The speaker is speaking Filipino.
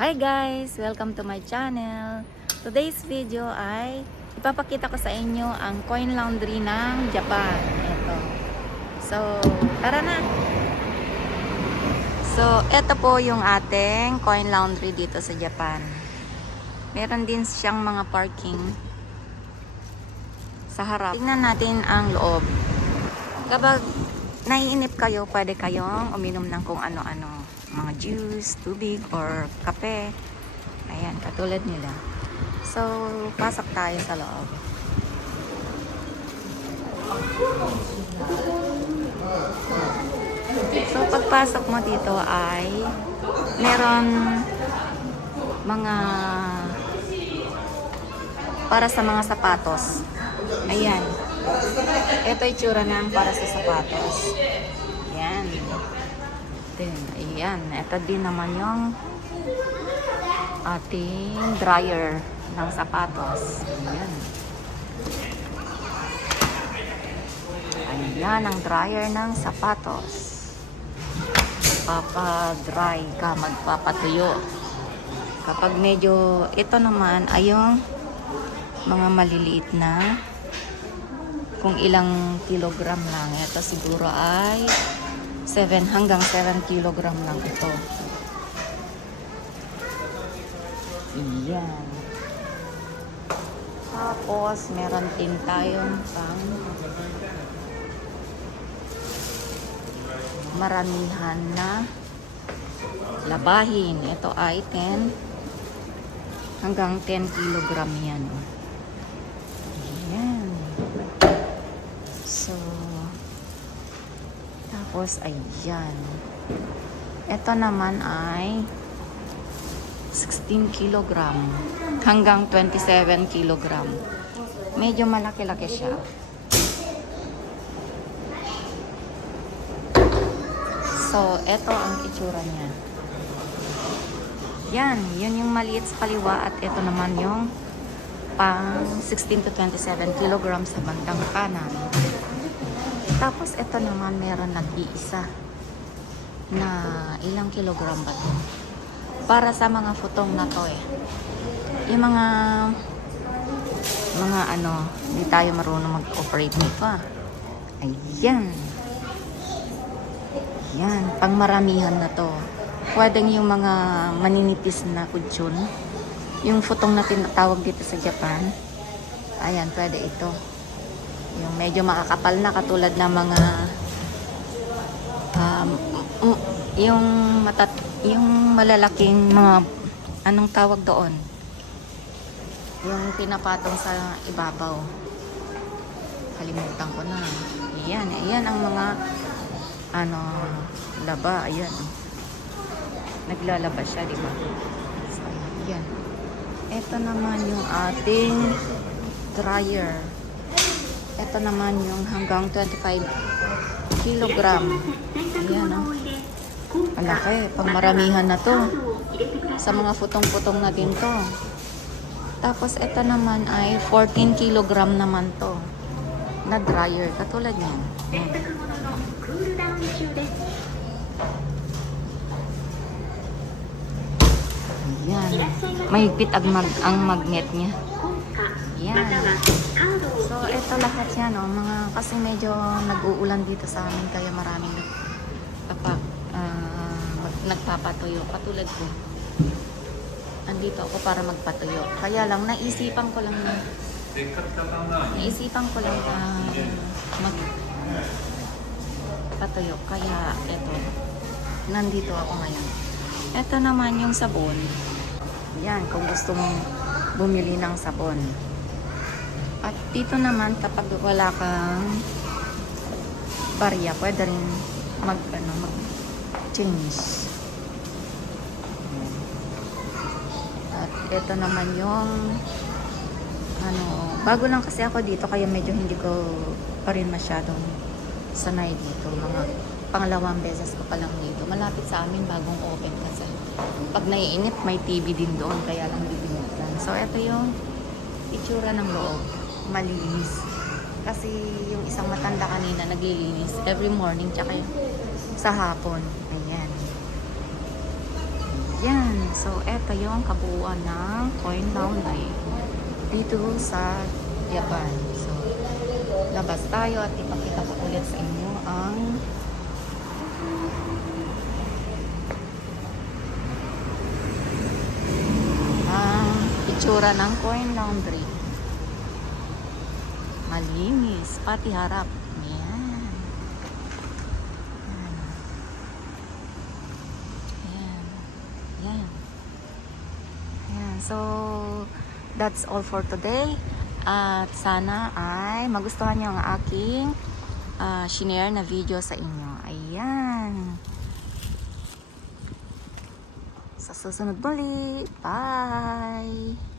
Hi guys! Welcome to my channel. Today's video ay ipapakita ko sa inyo ang coin laundry ng Japan. Ito. So, tara na! So, ito po yung ating coin laundry dito sa Japan. Meron din siyang mga parking sa harap. Tingnan natin ang loob. Kapag naiinip kayo, pwede kayong uminom ng kung ano-ano. Mga juice, tubig, or kape. Ayan, katulad nila. So, pasok tayo sa loob. So, pagpasok mo dito ay meron mga para sa mga sapatos. Ayan. Ito yung tsura ng para sa sapatos. Ayan. Ayan. Ito din naman yung ating dryer ng sapatos. Ayan. Ayan ang dryer ng sapatos. Papa-dry ka, magpapatuyo. Kapag medyo, ito naman ay yung mga maliliit na kung ilang kilogram lang. Ito siguro ay 7 hanggang 7 kilogram lang ito. Ayan. Tapos, meron din tayong pang maramihan na labahin. Ito ay 10 hanggang 10 kilogram yan. Ayan. So, tapos, ayan. Ito naman ay 16 kilogram hanggang 27 kilogram. Medyo malaki-laki siya. So, ito ang itsura niya. Yan, yun yung maliit sa kaliwa at ito naman yung pang 16 to 27 kilogram sa bandang kanan. Tapos, ito naman meron nag-iisa na ilang kilogram ba ito? Para sa mga futong na to eh. Yung mga ano, hindi tayo marunong mag-operate nito ah. Ayan. Yan, pang maramihan na to. Pwedeng yung mga maninitis na kutsyon. Yung futong na tinatawag dito sa Japan. Ayan, pwede ito. Yung medyo makakapal na katulad ng mga yung malalaking mga anong tawag doon, yung pinapatong sa ibabaw, kalimutan ko na. Ayan ang mga ano laba. Ayan, naglalaba siya, diba? So, ayan. Ito naman yung ating dryer. Ito naman yung hanggang 25 kilogram. Ayan, oh. Malaki, pang maramihan na to. Sa mga futong-futong na din to. Tapos, ito naman ay 14 kilogram naman to. Na dryer, katulad niyan. Ayan. Mahigpit ang magnet niya. Ayan. So, ito lahat yan, oh, mga, kasi medyo nag-uulan dito sa amin, kaya maraming kapag nagpapatuyo. Katulad ko, andito ako para magpatuyo. Kaya lang, naisipan ko lang na magpatuyo. Kaya, eto, nandito ako ngayon. Ito naman yung sabon. Yan, kung gusto mong bumili ng sabon. At dito naman, kapag wala kang barya, pwede rin mag-change. At ito naman yung bago lang kasi ako dito, kaya medyo hindi ko pa rin masyadong sanay dito. Mga pangalawang beses ko pa lang dito. Malapit sa amin, bagong open kasi. Pag naiinip, may TV din doon, kaya lang bibinigtan. So, ito yung itsura ng loob. Malinis. Kasi yung isang matanda kanina naglilinis every morning, tsaka sa hapon. Ayan. Yan. So, eto yung kabuuan ng coin laundry dito sa Japan. So, labas tayo at ipakita ko ulit sa inyo ang itsura ng coin laundry. Malinis, pati harap. Yan. Yan. Yan. Yan. So, that's all for today. At sana ay magustuhan nyo ang aking shinare na video sa inyo. Ayan. Sa susunod muli. Bye!